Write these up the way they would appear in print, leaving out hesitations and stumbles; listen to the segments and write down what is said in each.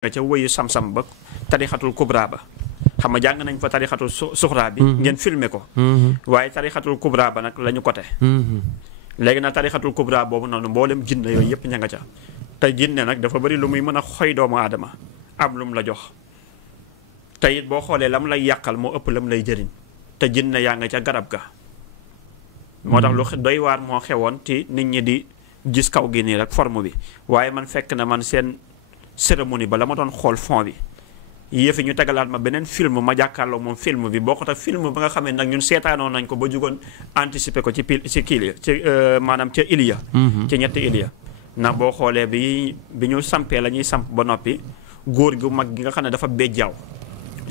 nga ca wëyu sam-sam ba tarixatul kubra ba xam nga jàng nañ fa tarixatul suxraa bi ngeen filmé ko waaye tarixatul kubra ba nag la ñu côté léegi nag tarixatul kubra boobu noonu mboolem jinne yooyu yëpp ña nga ca te jinne nag dafa bëri lu muy mën a xoy doomu aadama am lu mu la jox te it boo xoolee lam lay yàqal moo ëpp lam lay jëriñ te jinne yaa nga ca garab ga moo tax lu doy waar moo xewoon ci nit ñi di gis kaw gi nii rek forme bi waaye man fekk na man seen cérémonie ba la ma doon xool fond bi yëfi ñu tegalaat ma beneen film ma jàkkaarloo moom film bi boo ko tax film ba nga xamee nag ñun seetaanoon nañ ko ba jugoon anticiper ko ci kii ci maanaam ca Iliya ci ñetti Iliya ndax boo xoolee bi ñu sampee la ñuy samp ba noppi góor gu mag gi nga xam ne dafa béjjaaw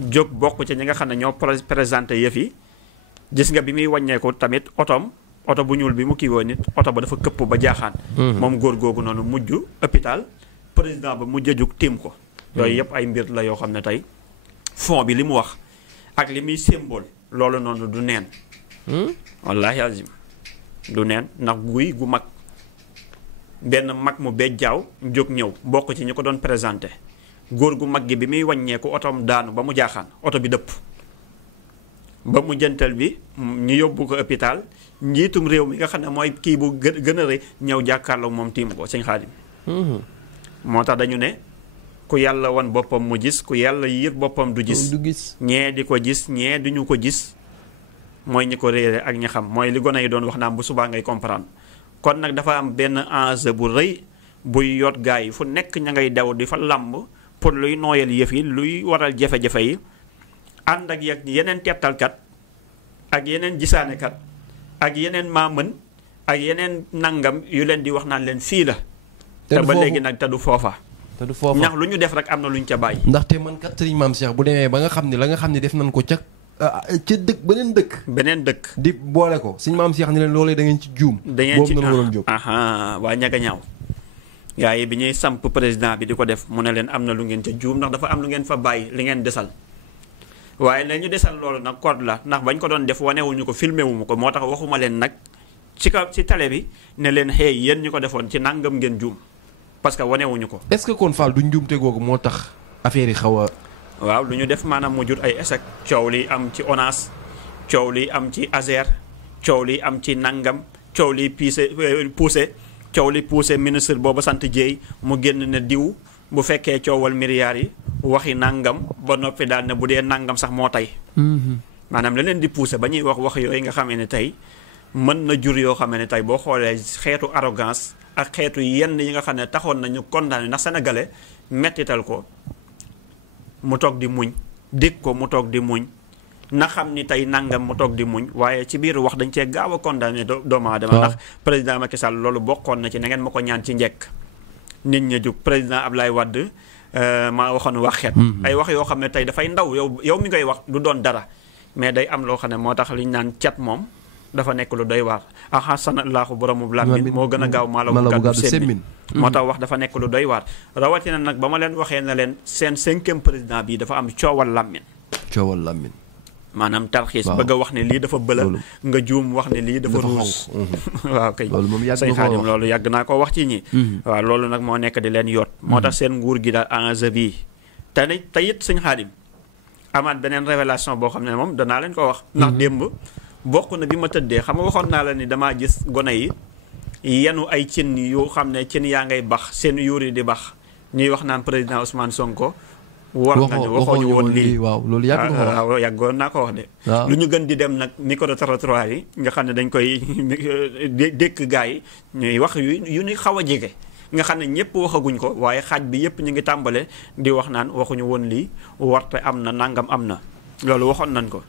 jóg bokk ci ñi nga xam ne ñoo présenté yëf yi gis nga bi muy wàññeeku tamit oto bu ñuul bi mu kii woon nit oto ba dafa këpp ba jaaxaan moom góor googu noonu mujj hôpital président ba mujj a jóg tiim ko yooyu yëpp ay mbir la yoo xam ne tey fond bi li mu wax ak li muy symbole loolu noonu du neen wallaahi azim du neen ndax guy gu mag benn mag mu bejjaaw jóg ñëw bokk ci ñu ko doon présenté góor gu mag gi bi muy wàññeeku otoom daanu ba mu jaaxaan oto bi dëpp ba mu jëntal bi ñu yóbbu ko hôpital njiitum réew mi nga xam ne mooy kii bu gën a rëy ñëw jàkkaarloo moom tiim ko sëñ Xaadim moo tax dañu ne ku yàlla wan boppam mu gis ku yàlla yër boppam du gis ñee di ko gis ñee duñu ko gis mooy ñi ko réere ak ñi xam mooy li gone yi doon wax naan bu subaa ngay comprendre kon nag dafa am benn enjeu bu rëy buy yot gaa yi fu nekk ña ngay daw di fa làmb pour luy nooyal yëf yi luy waral jafe-jafe yi ànd ak yeneen tettalkat ak yeneen gisaanekat ak yeneen maamën ak yeneen nangam yu leen di wax naan leen fii la te ba léegi nag te du foofa ndax lu ñu def rek am na lu ñu ca bàyyi ndaxte man kat sëriñ Maam Cheikh bu demee ba nga xam ne la nga xam ne def nañ ko ca dëkk beneen dëkk di boole ko sëriñ Maam Cheikh ni leen loolee da ngeen ci juum da ngeen ci boobu na waroon jóg waa ñaga ñaaw gaa yi bi ñuy samp président bi di ko def mu ne leen am na lu ngeen ca juum ndax dafa am lu ngeen fa bàyyi li ngeen desal waaye la ñu desal loolu nag code la ndax bañ ko doon def wanewuñu ko filmé wuñu ko moo tax waxuma leen nag ci télé bi ne leen xëy yéen ñu ko defoon ci nangam ngeen juum parce que wanewuñu ko. est-ce que kon Fall du njuumte googu moo tax affaire yi xaw a. waaw lu ñu def maanaam mu jur ay échec coow li am ci ONAS coow li am ci ASER coow li am ci nangam coow li poussé ministre boobu sant Dieye mu génn ne diw bu fekkee coowal milliards yi waxi nangam ba noppi daal ne bu dee nangam sax moo tey. maanaam la leen di poussé ba ñuy wax yooyu nga xamee ne tey mën na jur yoo xam ne tey boo xoolee xeetu arrogance. ak xeetu yenn yi nga xam ne taxoon nañu condamné ndax sénégalais mettital ko mu toog di muñ dégg ko mu toog di muñ na xam ni tey nangam mu toog di muñ waaye ci biir wax dañ cee gaaw a condamné doomu aadama ndax président Macky Sall loolu bokkoon na ci na ngeen ma ko ñaan ci njekk nit ñi jug président Ablaye Wade maa waxoon wax xeet ay wax yoo xam ne tey dafay ndaw yow mi ngay wax du doon dara mais day am loo xam ne moo tax li ñu naan cat moom dafa nekk lu doy waar ahsanallaahu boromu làmmiñ moo gën a gaaw maalo bu gàddu semmiñ moo tax wax dafa nekk lu doy waar rawatina nag ba ma leen waxee na leen seen 5e président bi dafa am coowal làmmiñ maanaam tarxiis bëgg a wax ne lii dafa bëla nga juum wax ne lii dafa ruus waaw kay say Xaadim loolu yàgg naa ko wax ci ñi waaw loolu nag moo nekk di leen yoot moo tax seen nguur gi daal enjeu bii te it sëñ Xaadim amaat beneen révélation boo xam ne moom danaa leen ko wax ndax démb bokk na bi ma tëddee xam nga waxoon naa la ni damaa gis gone yi yenu ay cin yu xam ne cin yaa ngay bax seen yuuri di bax ñuy wax naan président Ousmane Sonko war nañu waxooñu woon lii waaw loolu yàggoon naa ko wax de lu ñu gën di dem nag micro-trottoir yi nga xam ne dañ koy dékk gaa yi ñuy wax yu ñu xaw a jege nga xam ne ñëpp waxaguñ ko waaye xaaj bi yëpp ñu ngi tàmbale di wax naan waxuñu woon lii warte am na nangam am na loolu waxoon nañ ko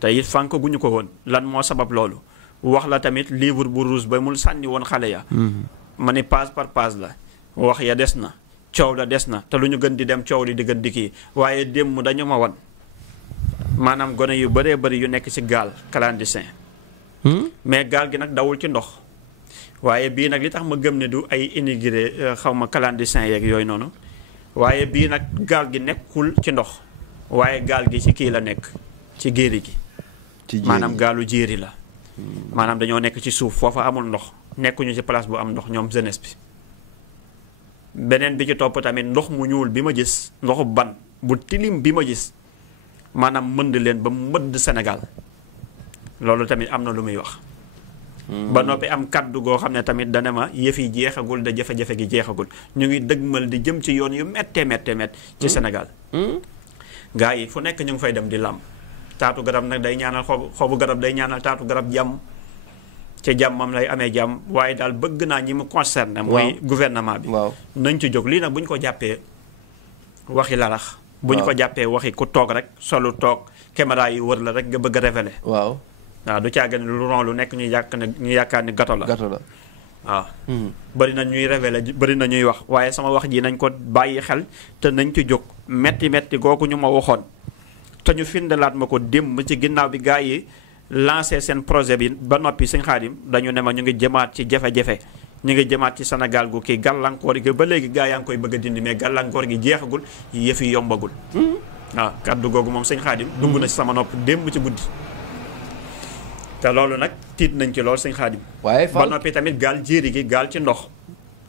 te it fànk guñu ko woon lan moo sabab loolu wax la tamit livre bu rouge ba mu sànni woon xale ya ma ni page par page la wax ya des na coow la des na te lu ñu gën di dem coow li di gën di kii waaye démb dañu ma wan maanaam gone yu bëree bëri yu nekk ci gaal clandestin mais gaal gi nag dawul ci ndox waaye bii nag li tax ma gëm ne du ay immigré xaw ma clandestin yeeg yooyu noonu waaye bii nag gaal gi nekkul ci ndox waaye gaal gi ci kii la nekk ci géeri gi maanaam gaalu jéeri la maanaam dañoo nekk ci suuf foofa amul ndox nekkuñu ci place bu am ndox ñoom jeunesse bi beneen bi ci topp tamit ndox mu ñuul bi ma gis ndoxu ban bu tilim bi ma gis maanaam mënd leen ba mëdd Sénégal loolu tamit am na lu muy wax. ba noppi am kaddu goo xam ne tamit dana ma yëf yi jeexagul da jafe-jafe gi jeexagul ñu ngi dëgmal di jëm ci yoon yu méttee ci Sénégal. gaa yi fu nekk ñu ngi fay dem di làmb taatu garab nag day ñaanal xobu garab day ñaanal taatu garab jàmm ca jàmmam lay amee jàmm waaye daal bëgg naa ñi mu concerné. mooy gouvernement bi. nañ ci jóg lii nag bu ñu ko jàppee waxi larax. bu ñu ko jàppee waxi ku toog rek solu toog caméra yi wër la rek nga bëgg a révélé. waaw du caaga ne lu ron lu nekk ñu yaakaar ni gato la. waaw. bëri na ñuy révélé bëri na ñuy wax waaye sama wax ji nañ ko bàyyi xel te nañ ci jóg metti googu ñu ma waxoon te ñu findalaat ma ko démb ci ginnaaw bi gaa yi lancé seen projet bi ba noppi sëñ Xaadim dañu ne ma ñu ngi jëmaat ci jafe-jafe ñu ngi jëmaat ci Sénégal gu kii gàllankoor gi ba léegi gaa yaa ngi koy bëgg a dindi mais gàllankoor gi jeexagul yëf yi yombagul. waaw kaddu googu moom sëñ Xaadim dugg na ci sama nopp démb ci guddi. te loolu nag tiit nañ ci lool sëñ Xaadim waaye ba noppi tamit gaal jéeri gi gaal ci ndox.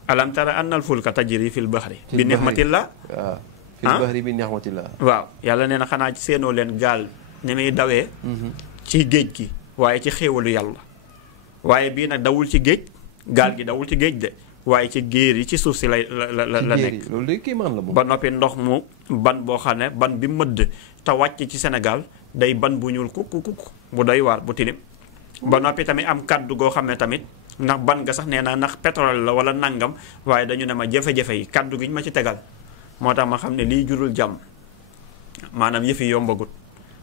alam tara annal fulka tajri fil bahri bi nihmatillah. waaw fil bahri bi nihmatillah. waaw yàlla nee na xanaa ci seenoo leen gaal ni muy dawee. ci géej gi waaye ci xéewalu yàlla. waaye bii nag dawul ci géej gaal gi dawul ci géej de waaye ci géer yi ci suuf si la nekk. loolu de kii man la ba noppi ndox mu ban boo xam ne ban bi mëdd te wàcc ci Sénégal day ban bu ñuul kuk bu doy waar bu tilim. ba noppi tamit am kaddu goo xam ne tamit ndax ban nga sax nee na ndax pétrole la wala nangam waaye dañu ne ma jafe-jafe yi kaddu gi ñu ma ci tegal moo tax ma xam ne lii jurul jàmm maanaam yëf yi yombagut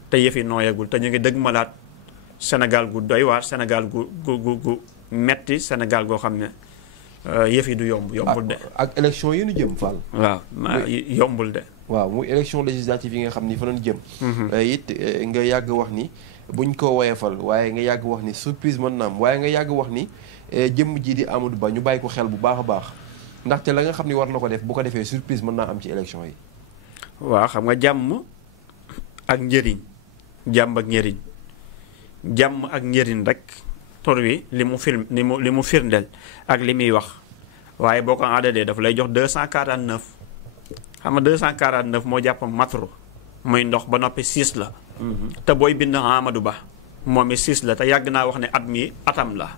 te yëf yi nooyagul te ñu ngi dëgg malaat Sénégal gu doy waar Sénégal gu metti Sénégal goo xam ne yëf yi du yombul de. ak élection yi ñu jëm Fall. waaw yombul de. waaw muy élection législative yi nga xam ni fa doon jëm. it nga yàgg wax ni buñ ko woyefal waaye nga yàgg wax ni surprise mën na am waaye nga yàgg wax ni jëmm ji di Amadou Ba ñu bàyyi ko xel bu baax a baax ndaxte la nga xam ni war na ko def bu ko defee surprise mën naa am ci élection yi. waaw xam nga jàmm ak njëriñ jàmm ak njëriñ rek tur wi li mu firndeel ak li muy wax waaye boo ko aadadee dafa lay jox 249 xam nga 249 moo jàpp matru muy ndox ba noppi 6 la. te booy bind Amadou Ba moom it 6 la te yàgg naa wax ne at mi atam la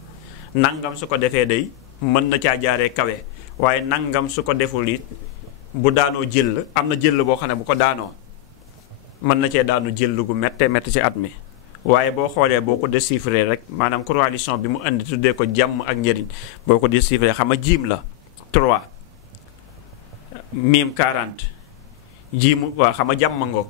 nangam su ko defee day mën na caa jaaree kawe waaye nangam su ko deful it bu daanoo jël am na jël boo xam ne bu ko daanoo mën na cee daanu jël gu métti ci at mi. waaye boo xoolee boo ko déchiffré rek maanaam coalition bi mu indi tuddee ko jàmm ak njëriñ boo ko déchiffré xam nga jiim la 3 miim 40 jiimu waaw xam nga jàmm ngoog.